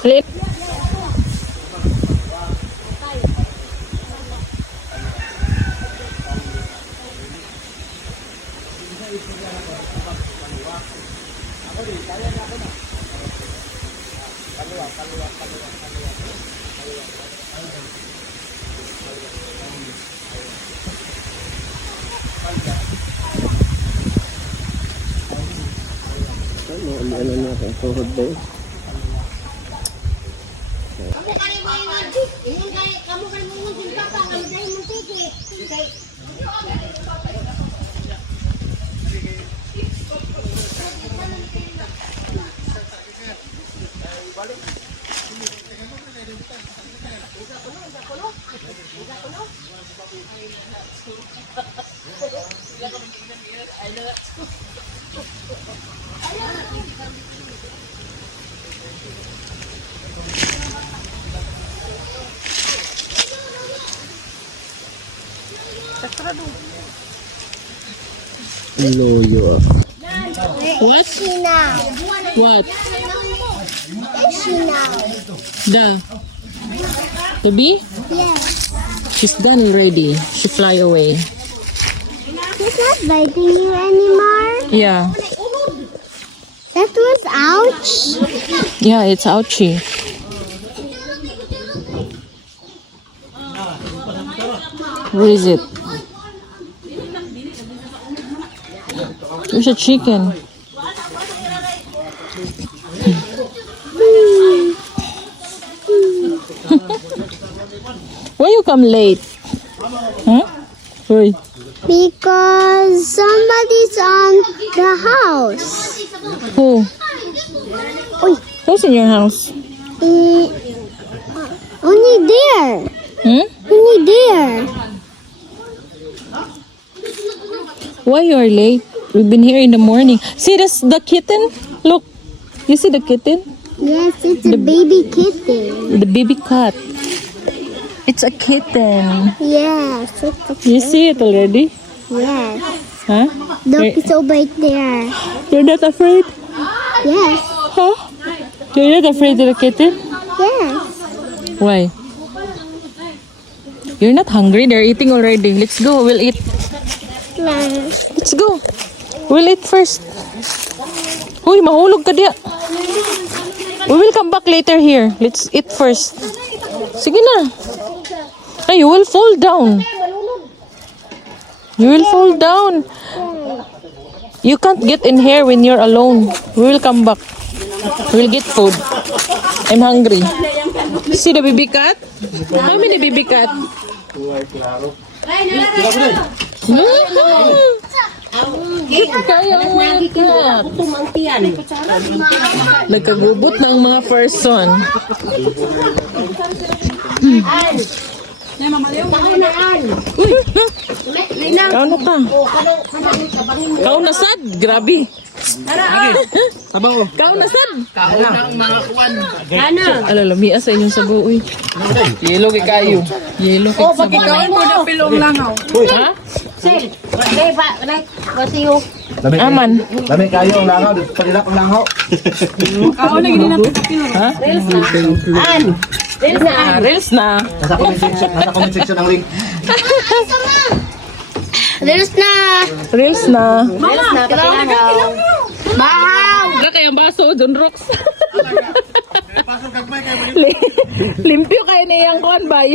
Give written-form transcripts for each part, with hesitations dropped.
Late. Ano na ako, tuhod ba yun? Loyo ah. What? What? Da. To be? Yes. She's done already. She fly away. It's not biting you anymore. Yeah. That was ouch. Yeah, it's ouchy. Where is it? There's a chicken. Why you come late? Huh? Why? Because somebody's on the house. Who? Who's in your house? Only there. Hmm? Only there. Why you are late? We've been here in the morning. See this the kitten? Look. You see the kitten? Yes, it's a baby kitten. The baby cat. It's a kitten. Yes, it's a You see it already? Yes. Huh? Look, it's over there. You're not afraid? Yes. Huh? You're not afraid of the kitten? Yes. Why? You're not hungry? They're eating already. Let's go. We'll eat. Let's go. We'll eat first. Uy, mahulog ka diya. We will come back later here. Let's eat first. Sige na. Ay, you will fall down. You will fall down. You can't get in here when you're alone. We will come back. We'll get food. I'm hungry. See the baby cat? How many baby cat? Kaya mga cat. Nagkagubot ng mga person. Kau na pa. Kau na sad. Grabe. Kau na sad. Alalami sa inyong sabu. Uy. Yelo kay kayo. Yelo kay sabu. Pagkikawin mo na pilong langaw. Ha? Aman. Aman. Dami kayo ang langaw, pagilap ang langaw. Kao na gini natin sa pilong. Ha? Reels na. Nasa comment section ang link. There's na. Reels na. There's na. Wow. Wala kayang baso, John Rocks. Limpyo kayo na yung kuan ba?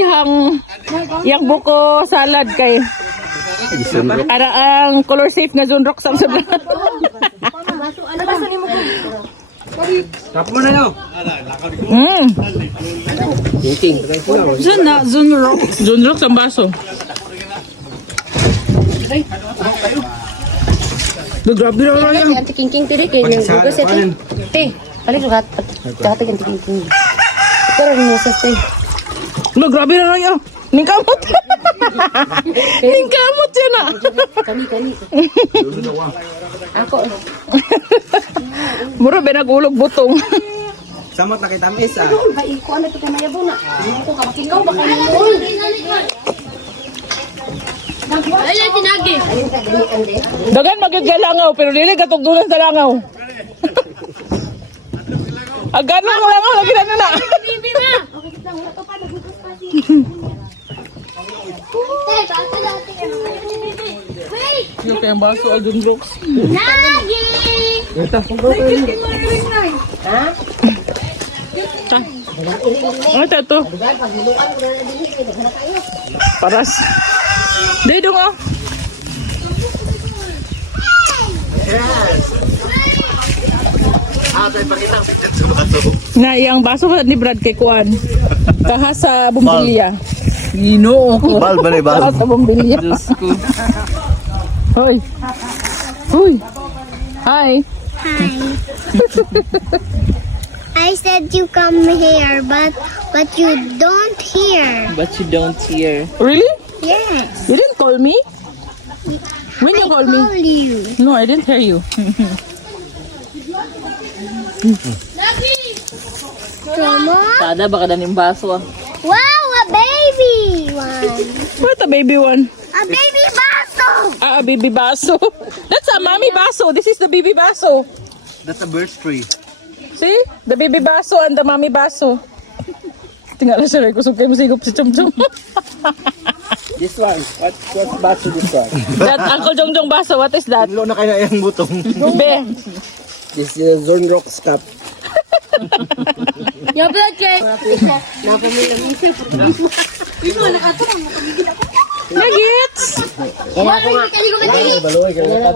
Yung buko salad kay. Para ang color safe nga John Rocks ang sabi. Tap mo na yun. Diyan na, Zone Rock. John Rocks ang baso. Grabe na lang yan. Ang king tiri kay yung gugus ito. Te, balik sugat. Dati kan king. Pero ni sa te. Grabe na lang yan. Ningkamot. Ningkamot yun ah. Kani. Ako. Mura ba nagulog butong. Samot na kita miss ah. Ba iko ano to kanaya bo na. Ko ka makikaw ba kayo? Ay, tinagi. Ayun ka dili ande. Dagan magagalangaw pero dili katugdulan sa langaw. Agano ko lang lagi na. Yung kaya baso ay dun jokes. Ito to. Paras. Dito dong oh. Na iyang baso ni Brad kay Kuan. Kaha sa bumbilya. Ginoo ko. Bal, bal, bal. Kaha sa bumbilya. Hoy. Hoy. Hi. I said you come here, but you don't hear. But you don't hear. Really? Yes. You didn't call me? When you called me? Call you. No, I didn't hear you. Come on. Sada baka daning baso ah. Wow, a baby one. What a baby one? A baby baso. Ah, a baby baso. That's a mommy baso. This is the baby baso. That's a birch tree. See? The baby baso and the mommy baso. Tingala siya rin. Kusog kayo masigop si Chum Chum. This one. What baso this one? That Uncle Jongjong baso. What is that? Lo na kaya yung butong. Be. This is Zorn Rock's cup. Nuggets! Baloy, kaya na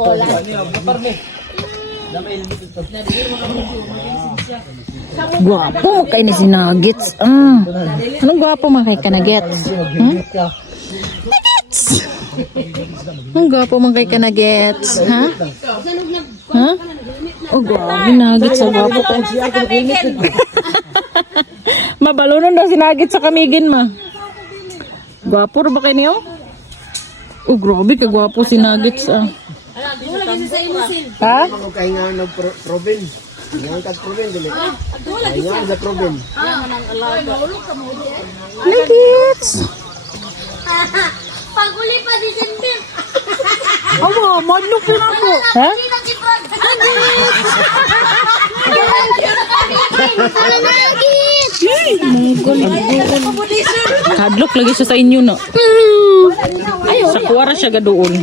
Gwapo kay ni si Nuggets. Anong gwapo man kay ka Nuggets? Nuggets! Anong gwapo man kay ka Nuggets? Ha? Ha? Oh, grabe Nuggets. Ang gwapo ka. Mabalunan daw si Nuggets sa kamigin ma. Gwapo rin ba kayo niyo? Oh, grabe ka gwapo si Nuggets ah. Ha? Kahinga ng province. Kahinga ng province. Kahinga sa province. Nuggets! Paguli pa di December. Awa, madlok yun ako. Ha? Hadlok lagi siya sa inyo, no? Sa kuwara siya gadoon.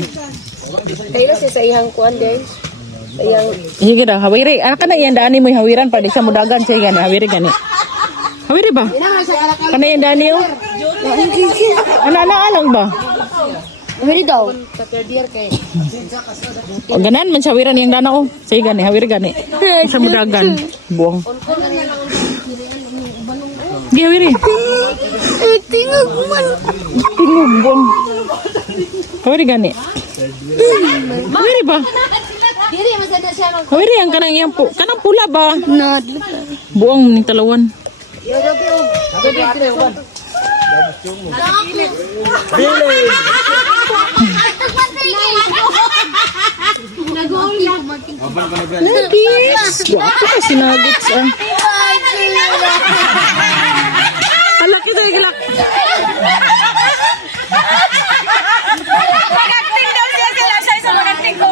Kayo si sa ihang kuan guys. Ayang Sige daw, hawiri. Anak ka na iyan dani mo yung hawiran pa. Di siya mudagan siya gani. Hawiri gani. Hawiri ba? Kana iyan dani oh? Ana-ana lang ba? Hawiri daw. O ganan man siya hawiran yung dana oh. Sige gani, hawiri gani. Di siya mudagan. Buwang. Di hawiri. Tingog man. Tingog buwang. Hawiri gani. Hawiri ba? Hawiri ang kanang iyang po. Kanang pula ba? Not. Buwang ning talawan. Nuggets! Guwapo ka si Nuggets ah. Halak ito iglak. Mag-acting daw siya sila sa isang mag-acting ko.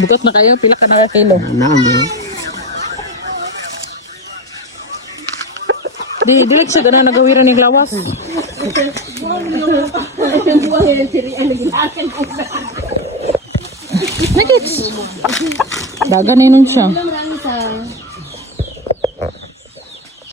Bukat na kayo, pila ka na kilo. Di, dilik siya gana nagawiran ng lawas. Nuggets! Dagan na yun siya.